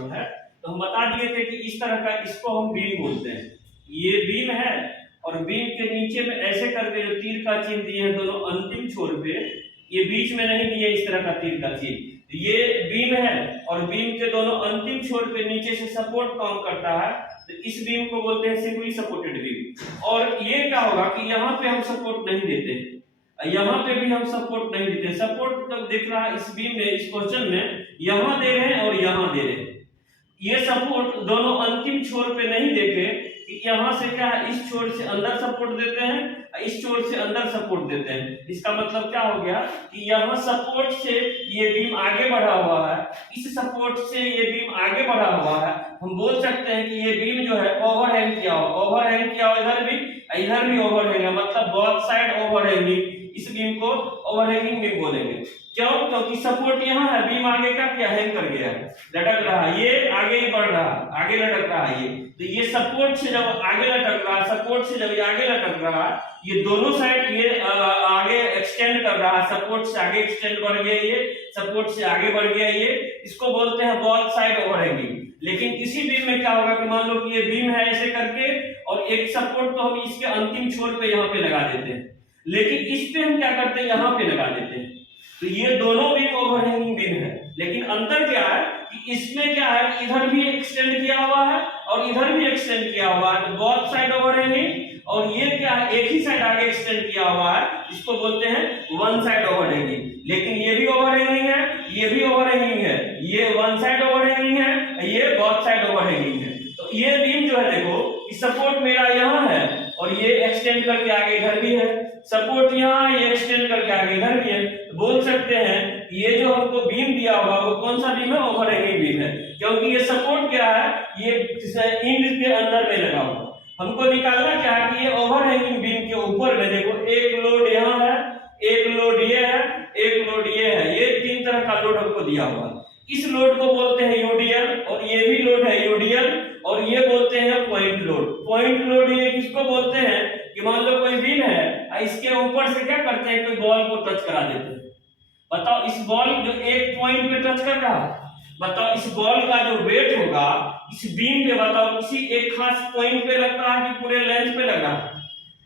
जो है, तो हम बता दिए थे कि इस तरह का, इसको हम बीम बोलते हैं। ये बीम है और बीम के नीचे में ऐसे करके जो तीर का चिन्ह दिए हैं दोनों अंतिम छोर पे, ये बीच में नहीं दिए इस तरह का तीर का चिन्ह, ये बीम है और बीम के दोनों अंतिम छोर पे नीचे से सपोर्ट काम करता है, तो इस बीम को बोलते हैं सिंपली सपोर्टेड बीम। और ये क्या होगा कि यहाँ पे हम सपोर्ट नहीं देते, यहाँ पे भी हम सपोर्ट नहीं देते। सपोर्ट कब दिख रहा है इस बीम में, इस क्वेश्चन में यहाँ दे रहे हैं और यहाँ दे रहे हैं। ये सपोर्ट दोनों अंतिम छोर पे नहीं देके, यहाँ से क्या है, इस छोर से अंदर सपोर्ट देते हैं, इस छोर से अंदर सपोर्ट देते हैं। इसका मतलब क्या हो गया कि यहाँ सपोर्ट से ये बीम आगे बढ़ा हुआ है, इस सपोर्ट से ये बीम आगे बढ़ा हुआ है। हम बोल सकते हैं कि ये बीम जो है ओवरहैंग किया हुआ, ओवरहैंग किया हुआ, इधर भी ओवरहैंग है, मतलब बोथ साइड ओवरहैंगिंग, इस बीम को ओवरहैंगिंग बीम बोलेंगे। क्यों? क्योंकि सपोर्ट यहाँ है, बीम आगे का क्या हैंग कर गया है, लटक रहा है, ये आगे ही बढ़ रहा है, आगे लटक रहा है। ये तो ये सपोर्ट से जब आगे लटक रहा है, सपोर्ट से जब ये आगे लटक रहा है, ये दोनों साइड ये आगे एक्सटेंड कर रहा है, सपोर्ट से आगे एक्सटेंड बढ़ गया, ये सपोर्ट से आगे बढ़ गया, ये इसको बोलते हैं बोथ साइड ओवरहैंगिंग। लेकिन किसी बीम में क्या होगा कि मान लो कि ये बीम है ऐसे करके, और एक सपोर्ट तो हम इसके अंतिम छोर पे यहाँ पे लगा देते हैं, लेकिन इस पे हम क्या करते हैं, यहाँ पे लगा देते हैं। तो ये दोनों बीम ओवरहैंगिंग बीम है, लेकिन अंतर क्या है कि इसमें क्या है कि इधर भी एक्सटेंड किया हुआ है और इधर भी एक्सटेंड किया हुआ है, तो बोथ साइड ओवरहैंगिंग। और ये क्या है, एक ही साइड आगे एक्सटेंड किया हुआ है, इसको बोलते हैं वन साइड ओवरहैंगिंग। लेकिन ये भी ओवरहैंगिंग है, ये भी ओवरहैंगिंग है, ये वन साइड ओवरहैंगिंग है, ये बोथ साइड ओवरहैंगिंग है। तो ये बीम जो है, देखो कि सपोर्ट मेरा यहाँ है और ये एक्सटेंड करके आगे इधर भी है, सपोर्ट यहाँ, ये एक्सटेंड करके आगे इधर भी है। तो बोल सकते हैं ये जो हमको बीम दिया होगा वो कौन सा बीम है, ओवरहैंगिंग बीम है, क्योंकि ये सपोर्ट क्या है, ये इंड के अंदर में लगा हुआ। हमको निकालना क्या है कि ये ओवरहैंगिंग बीम के ऊपर में देखो एक लोड यहाँ है, एक लोड ये है, एक लोड ये है, ये तीन तरह का लोड हमको दिया हुआ है। इस लोड को बोलते हैं यूडीएल, और ये भी लोड है यूडीएल, और ये बोलते हैं पॉइंट लोड। पॉइंट लोड ये किसको बोलते हैं कि मान लो कोई बीम है, इसके ऊपर से क्या करते हैं, कोई बॉल को टच करा देते हैं। बताओ इस बॉल जो एक पॉइंट पे टच कर रहा है, बताओ इस बॉल का जो वेट होगा इस बीम पे, बताओ किसी एक खास पॉइंट पे लग रहा है कि पूरे लेंथ पे लग रहा है,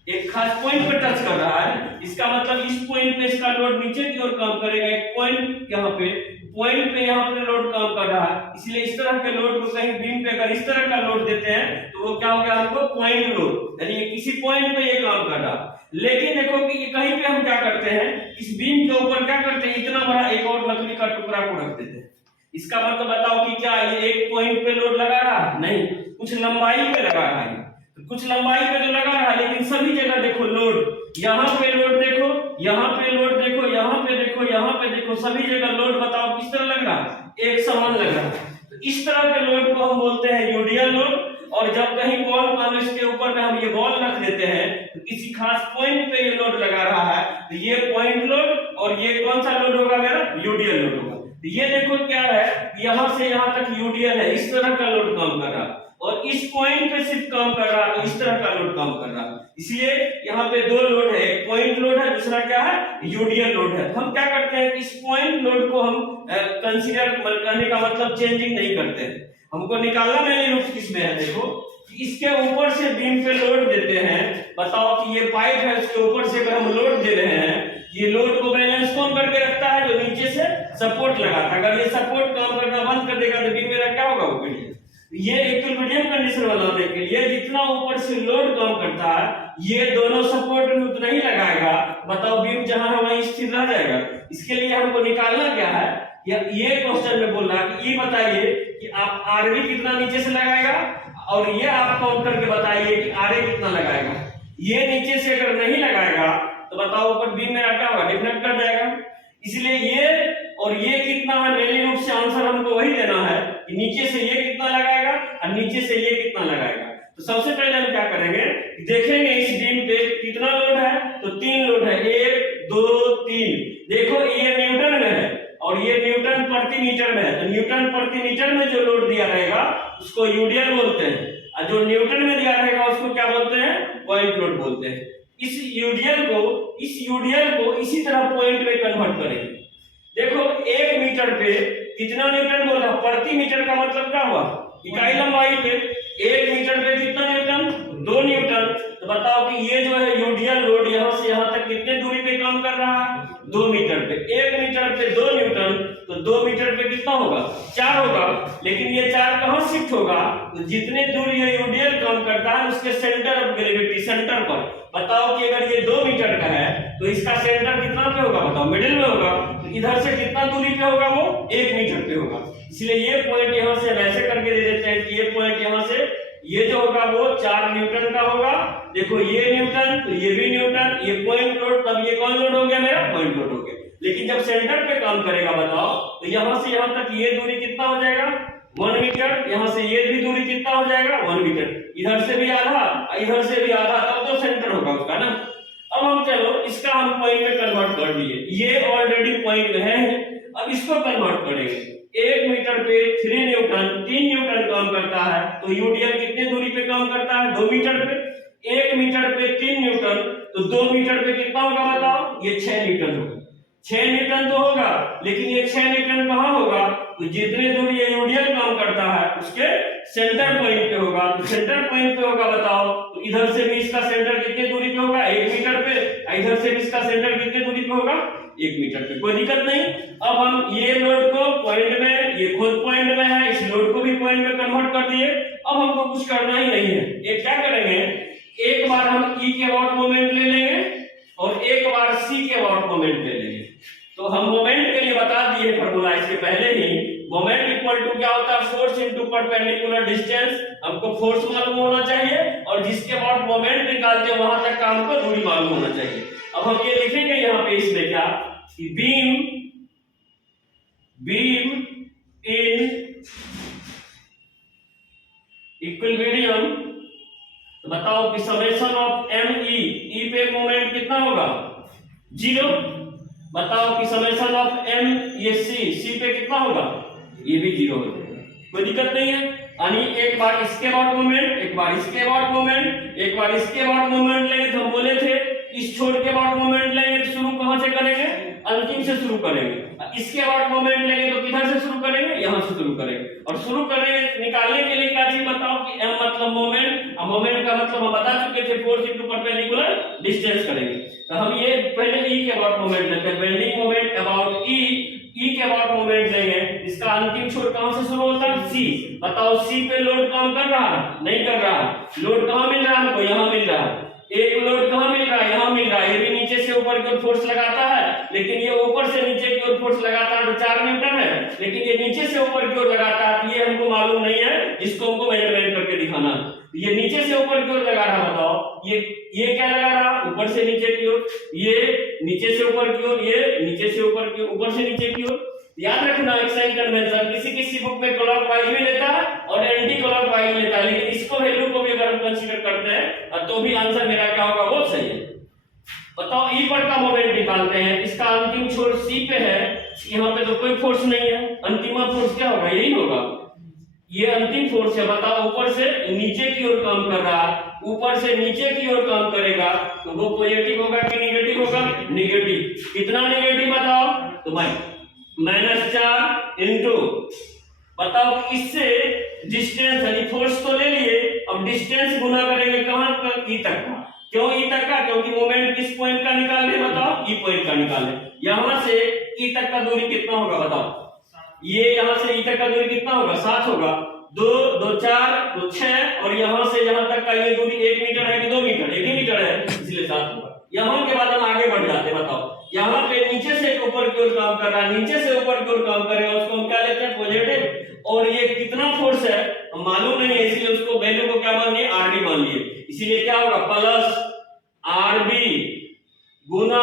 एक खास पॉइंट पे टच कर रहा है। इसका मतलब इस पॉइंट पे इसका लोड नीचे की ओर काम करेगा, एक पॉइंट यहाँ पे, पॉइंट पे यहाँ पे लोड काम कर रहा है, इसलिए इस तरह के लोड को कहीं बीम पे अगर इस तरह का लोड देते हैं तो वो क्या हो गया, हमको पॉइंट लोड, यानी किसी पॉइंट पे ये काम कर रहा है। लेकिन देखो कि ये कहीं पे हम क्या करते हैं, इस बीम के ऊपर क्या करते हैं, इतना बड़ा एक और लकड़ी का टुकड़ा को रख देते हैं। इसका मतलब बताओ कि क्या ये एक पॉइंट पे लोड लगा रहा है, नहीं, कुछ लंबाई पे लगा रहा है, कुछ लंबाई पे तो लगा रहा है, लेकिन सभी जगह देखो लोड, यहाँ पे लोड देखो, यहाँ पे लोड देखो, यहाँ पे देखो, यहाँ पे देखो, सभी जगह लोड बताओ किस तरह लग रहा है, एक समान लग रहा है। तो इस तरह के लोड को हम बोलते हैं यूडीएल लोड। और जब कहीं बॉल मान लो इसके ऊपर में हम ये बॉल रख देते हैं तो किसी खास पॉइंट पे ये लोड लगा रहा है, तो ये पॉइंट लोड, और ये कौन सा लोड होगा मेरा, यूडीएल लोड होगा। तो ये देखो क्या है, यहाँ से यहाँ तक यूडीएल है, इस तरह का लोड काम कर रहा है, और इस पॉइंट पे सिर्फ काम कर रहा है, तो इस तरह का लोड काम कर रहा है। इसलिए यहाँ पे दो लोड है, एक पॉइंट लोड है, दूसरा क्या है, यूडीएल लोड है। हम क्या करते हैं, इस पॉइंट लोड को हम कंसीडर करने का मतलब चेंजिंग नहीं करते हैं, हमको निकालना मेन रूप किसमें है, देखो कि इसके ऊपर से बीम पे लोड देते हैं। बताओ कि ये पाइप है, उसके ऊपर से अगर हम लोड दे रहे हैं, ये लोड को बैलेंस कौन करके रखता है, जो नीचे से सपोर्ट लगाता है। अगर ये सपोर्ट काम करना बंद कर देगा तो बीम मेरा क्या होगा, वो गिर जाएगा। ये इक्विलिब्रियम कंडीशन बनाने के लिए जितना ऊपर से लोड काम करता है, ये दोनों सपोर्ट में उतना ही लगाएगा। बताओ बीम जहां है वहीं स्थिर रह जाएगा। इसके लिए हमको निकालना क्या है, ये क्वेश्चन में बोल रहा है कि ये बताइए कि आप आरबी कितना नीचे से लगाएगा, और ये आप काउंट करके बताइए कि आरए कितना लगाएगा। ये नीचे से अगर नहीं लगाएगा तो बताओ ऊपर बीम मेरा क्या होगा, डिफलेक्ट कर जाएगा। इसलिए ये और ये कितना है, मेन रूप से आंसर हमको वही देना है कि नीचे से ये कितना लगाएगा और नीचे से ये कितना लगाएगा। तो सबसे पहले हम क्या करेंगे, देखेंगे इस बीम पे कितना लोड है, तो तीन लोड है, 1 2 3। देखो ये न्यूटन में है और ये न्यूटन प्रति मीटर में है, तो न्यूटन प्रति मीटर में जो लोड दिया रहेगा उसको यूडीएल बोलते हैं, और जो न्यूटन में दिया रहेगा उसको क्या बोलते हैं, पॉइंट लोड बोलते हैं। इस यूडीएल को इसी तरह पॉइंट में कन्वर्ट करेंगे। देखो 1 मीटर पे कितना न्यूटन बोला, प्रति मीटर का मतलब क्या हुआ, इकाई लंबाई पे। 1 मीटर पे कितना न्यूटन, 2 न्यूटन। तो बताओ कि ये जो है यूडियल लोड यहाँ से यहाँ तक कितने दूरी पे काम कर रहा है, 2 मीटर पे। 1 मीटर पे 2 न्यूटन, तो 2 मीटर पे कितना होगा, 4 होगा। लेकिन ये 4 कहाँ शिफ्ट होगा, तो जितने दूरी ये यूडियल काम करता है उसके सेंटर ऑफ ग्रेविटी, सेंटर पर। बताओ कि अगर ये 2 मीटर का है तो इसका सेंटर कितना पे होगा, बताओ मिडिल में होगा। तो इधर से कितना दूरी पे होगा, वो 1 मीटर पे होगा। इसलिए ये पॉइंट यहाँ से वैसे करके दे देते हैं कि ये पॉइंट यहाँ से ये जो होगा वो 4 न्यूटन का होगा। देखो ये न्यूटन, तो ये भी न्यूटन, ये पॉइंट लोड, तब ये कौन लोड हो गया, मेरा पॉइंट लोड हो गया। लेकिन जब सेंटर पे काम करेगा बताओ, तो यहाँ से यहाँ तक ये दूरी कितना हो जाएगा, 1 मीटर। यहाँ से ये भी दूरी कितना हो जाएगा, 1 मीटर। इधर से भी आधा, इधर से भी आधा, तब तो सेंटर होगा उसका ना। अब हम चलो इसका हम पॉइंट में कन्वर्ट कर लिए, ये ऑलरेडी पॉइंट में है। अब इसको कन्वर्ट करेंगे। 1 मीटर पे 3 न्यूटन, 3 न्यूटन काम करता है। तो यूडियल कितने दूरी पे काम करता है, 2 मीटर पे। 1 मीटर पे 3 न्यूटन, तो 2 मीटर पे कितना होगा बताओ, ये 6 न्यूटन होगा। 6 न्यूटन तो होगा, लेकिन ये 6 न्यूटन कहाँ होगा, तो जितने दूरी ये यूडियल काम करता है उसके सेंटर पॉइंट पे होगा। तो सेंटर पॉइंट पे होगा बताओ, तो इधर से भी इसका सेंटर कितने दूरी पे होगा, 1 मीटर पे। इधर से भी इसका सेंटर कितने दूरी पे होगा, 1 मीटर पे। कोई दिक्कत नहीं। अब हम ये लोड को पॉइंट में, ये खुद पॉइंट में है, इस लोड को भी पॉइंट में कन्वर्ट कर दिए। अब हमको कुछ करना ही नहीं है। एक क्या करेंगे, एक बार हम E के वाट मोमेंट ले लेंगे और एक बार C के वाट मोमेंट ले लेंगे। तो हम मोमेंट के लिए बता दिए फार्मूला इसके पहले ही। मोमेंट इक्वल टू क्या होता है, फोर्स इनटू परपेंडिकुलर डिस्टेंस। हमको फोर्स मालूम होना चाहिए और जिसके बाद मोमेंट निकालते हैं वहां तक का हमको दूरी मालूम होना चाहिए। अब हम ये लिखेंगे यहाँ पे इसमें क्या, कि बीम इन इक्विलिब्रियम। तो बताओ कि समेशन ऑफ एम ई पे मोमेंट कितना होगा, 0। बताओ कि समेशन ऑफ एम ये सी पे कितना होगा, ये भी 0 हो जाएगा। कोई दिक्कत नहीं है। यानी एक बार इसके बाद मोमेंट, एक बार इसके बाद मोमेंट, एक बार इसके बाद मोमेंट लेंगे। तो हम बोले थे इस छोर के बाद मोमेंट लेंगे तो शुरू कहां से करेंगे, अंतिम से शुरू करेंगे। इसके बाद मोमेंट लेंगे तो किधर से शुरू करेंगे, यहां से शुरू करेंगे। और शुरू करेंगे निकालने के लिए क्या चीज बताओ, कि m मतलब मोमेंट, और मोमेंट का मतलब हम बता चुके थे फोर्स इनटू परपेंडिकुलर डिस्टेंस करेंगे। तो हम ये पहले E के बाद मोमेंट लेते हैं, बेंडिंग मोमेंट अबाउट E के बाद मोमेंट लेंगे। इसका अंतिम छोर कहां से शुरू होता है, C। बताओ C पे लोड काम कर रहा है, नहीं कर रहा है। लोड कहां मिल रहा है हमको, यहां मिल रहा है। एक लोड कहां मिल रहा है, यहां मिल रहा है। ये भी नीचे से ऊपर की ओर फोर्स लगाता है, लेकिन ये ऊपर से नीचे की ओर फोर्स लगाता है तो 4 न्यूटन है। लेकिन ये नीचे से ऊपर की ओर लगाता है, ये हमको मालूम नहीं है, जिसको हमको मेजरमेंट करके दिखाना। ये नीचे से ऊपर की ओर लगा रहा, बताओ ये क्या लगा रहा, ऊपर से नीचे की ओर। ये नीचे से ऊपर की ओर, ये नीचे से ऊपर की ओर, ऊपर से नीचे की ओर। याद रखना एक साइन कन्वेंशन किसी बुक में क्लॉकवाइज भी लेता है और एंटी क्लॉकवाइज लेता है, लेकिन इसको वैल्यू को भी अगर हम कंसीडर करते हैं तो भी आंसर मेरा क्या होगा, वो सही है। बताओ E पर का मोमेंट निकालते हैं। इसका अंतिम छोर C पे है, यहाँ पे तो कोई फोर्स नहीं है। अंतिम फोर्स क्या होगा, यही होगा, ये अंतिम फोर्स है। बताओ ऊपर से नीचे की ओर काम कर रहा, ऊपर से नीचे की ओर काम करेगा तो वो पॉजिटिव होगा कि नेगेटिव होगा, नेगेटिव। कितना नेगेटिव बताओ, तो भाई -4 इनटू, बताओ इससे डिस्टेंस यानी फोर्स तो ले लिए, अब डिस्टेंस गुना करेंगे कहां तक, E तक का। क्यों E तक का, क्योंकि मोमेंट किस पॉइंट का निकालने, बताओ E पॉइंट का निकालने। यहां से E तक का दूरी कितना होगा बताओ, ये यहां से E तक का दूरी कितना होगा, 7 होगा। 2 2 4 2 6, और यहां से यहां तक का ये दूरी 1 मीटर है कि 2 मीटर, 1 ही मीटर है, इसलिए 7 होगा। यहां के बाद हम आगे बढ़ जाते हैं। बताओ यहाँ पे नीचे से ऊपर की ओर काम कर रहा है, नीचे से ऊपर की ओर काम करेगा, उसको हम क्या लेते हैं, पॉजिटिव। और ये कितना फोर्स है हम मालूम नहीं है, इसलिए उसको वैल्यू को क्या मान लिए, RB मान लिए। इसीलिए क्या होगा, प्लस RB गुना,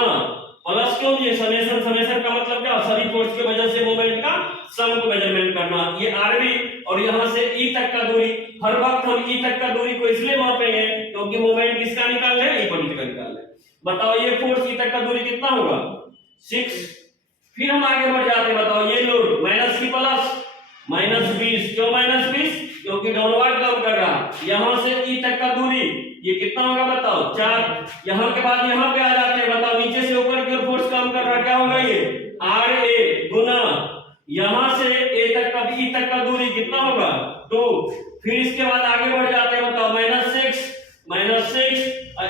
प्लस क्यों दिए, समेशन का मतलब क्या, सभी फोर्स की वजह से मोमेंट का सम को मेजरमेंट करना। ये RB और यहां से E तक का दूरी, हर वक्त हम E तक का दूरी को इसलिए मापेंगे क्योंकि मोमेंट किसका निकाल रहे हैं, E पॉइंट का निकाल रहे हैं। बताओ ये फोर्स E तक का दूरी कितना होगा, 6। फिर हम आगे बढ़ जाते हैं। बताओ ये लोड माइनस की प्लस -20, क्यों -20, क्योंकि डाउनवर्ड काम कर रहा। यहां से E तक का दूरी ये कितना होगा बताओ, 4। यहां के बाद यहां पे आ जाते हैं। बताओ नीचे से ऊपर की ओर फोर्स काम कर रहा, क्या होगा ये RA गुना, यहां से 2, फिर इसके बाद आगे बढ़ जाते हैं, बताओ -6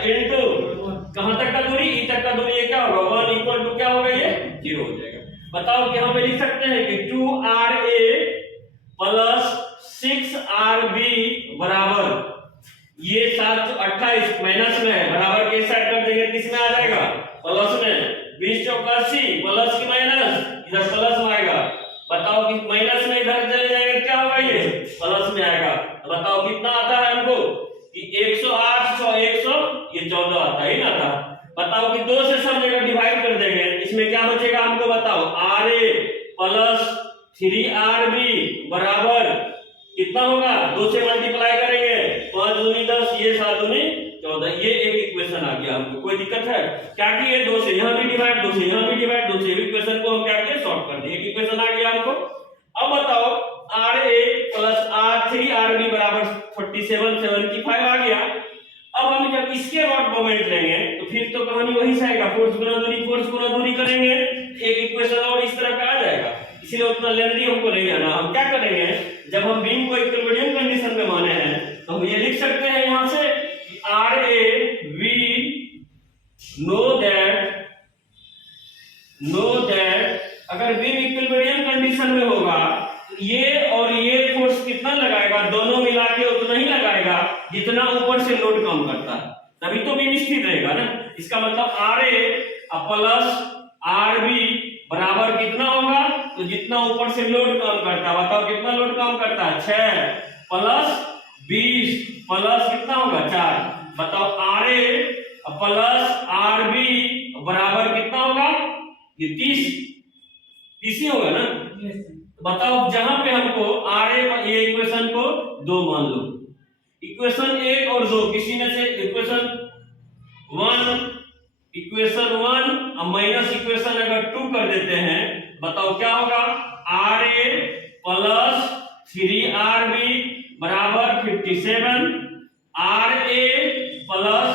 इनटू कहां तक का दूरी, ई तक का दूरी, ये क्या होगा 1 इक्वल टू क्या होगा, ये 0 हो जाएगा। बताओ कि यहां पे लिख सकते हैं कि 2RA प्लस 6RB बराबर, ये 728 माइनस में है, बराबर के साइड कर देंगे, किस में आ जाएगा, प्लस में, 20 चौका 80 प्लस की माइनस, इधर प्लस में आएगा। बताओ कि माइनस में इधर चले जाएंगे क्या होगा, ये प्लस में आएगा। बताओ कितना आता है हमको कि 108 100 100, ये 14 आता है, ही ना आता। बताओ कि 2 से सब जगह डिवाइड कर देंगे, इसमें क्या बचेगा हमको बताओ, RA प्लस 3RB बराबर कितना होगा, 2 से मल्टीप्लाई करेंगे, 5 दूनी 10, ये 7 दूनी 14, ये एक इक्वेशन आ गया हमको। कोई दिक्कत है क्या कि ये 2 से यहां भी डिवाइड, 2 से यहां भी डिवाइड, 2 से इक्वेशन को हम क्या किए, सॉल्व कर दिए, एक इक्वेशन आ गया हमको। अब बताओ RA प्लस 3RB बराबर 47 75 आ गया। अब हम जब इसके व्हाट मोमेंट लेंगे तो फिर तो कहानी वही से आएगा, फोर्स गुना दूरी करेंगे, एक इक्वेशन और इस तरह का आ जाएगा। इसलिए उतना लेंथी हमको नहीं जाना। हम क्या करेंगे, जब हम बीम को इक्विलिब्रियम कंडीशन में माने हैं तो हम ये लिख सकते हैं यहां से RA we know that अगर बीम इक्विलिब्रियम कंडीशन में होगा तो ये और ये फोर्स कितना लगाएगा, दोनों मिला के उतना ही लगाएगा जितना ऊपर से लोड कम करता है, तभी तो बीम स्थिर रहेगा ना। इसका मतलब RA प्लस RB बराबर कितना होगा, तो जितना ऊपर से लोड कम करता है। बताओ कितना लोड कम करता है, 6 प्लस 20 प्लस कितना होगा 4। बताओ RA प्लस RB बराबर कितना होगा, ये 30 ही होगा ना। बताओ जहां पे हमको RA, ये इक्वेशन को 2 मान लो, इक्वेशन 1 और 2 किसी में से इक्वेशन 1 और माइनस इक्वेशन अगर 2 कर देते हैं, बताओ क्या होगा, RA प्लस 3RB बराबर 57, RA plus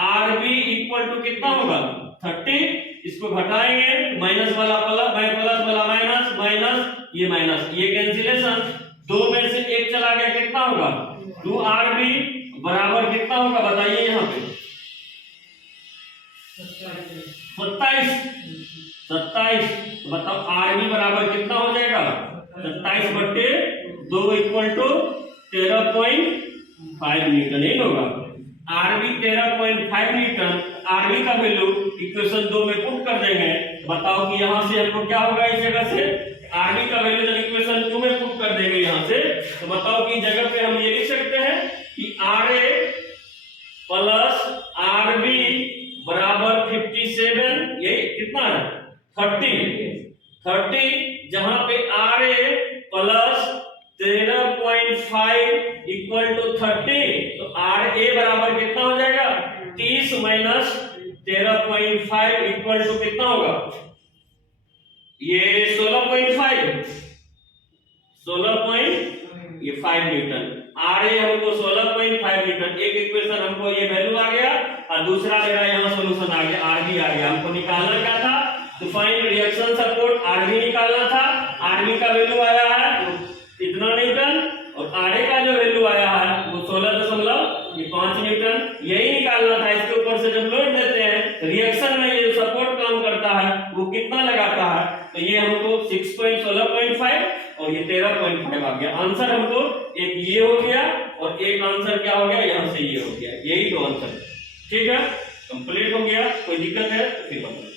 RB equal to कितना होगा 30। इसको घटाएंगे, माइनस वाला प्लस वाला माइनस, माइनस ये माइनस, ये कैंसिलेशन, 2 में से 1 चला गया, कितना होगा 2RB बराबर कितना होगा, बताइए यहाँ पे 27। तो बताओ RB बराबर कितना हो जाएगा, 27/2 इक्वल टू 13.5 न्यूटन, ही होगा। RB 13.5 न्यूटन, RB का वैल्यू इक्वेशन 2 में पुट कर देंगे। बताओ कि यहां से हमको क्या होगा, इस जगह से RB का वैल्यू जब इक्वेशन 2 में पुट कर देंगे यहां से, तो बताओ कि जगह पे हम ये लिख सकते हैं कि RA प्लस RB बराबर 57, ये कितना है 30, जहां पे RA प्लस 13.5 इक्वल टू 30, तो RA बराबर कितना हो जाएगा 30 माइनस 13.5 इक्वल टू कितना होगा, ये 16.5 न्यूटन। RA हमको 16.5 न्यूटन, एक इक्वेशन हमको ये वैल्यू आ गया और दूसरा मेरा यहाँ सॉल्यूशन आ गया, RB आ गया। हमको निकालना क्या था, to find reaction support, RB निकालना था। RB का वैल्यू आया है इतना न्यूटन और RA का जो वैल्यू आया है वो 16.5 न्यूटन, यही निकालना था। इसके ऊपर से जब लोड देते हैं रिएक्शन में ये सपोर्ट काम करता है वो कितना लगाता है, तो ये हमको 16.5 और ये 13.5 आ गया। आंसर हमको एक ये हो गया और एक आंसर क्या हो गया, यहाँ से ये हो गया, यही 2 आंसर। ठीक है, कंप्लीट हो गया। कोई दिक्कत है तो फिर बताओ।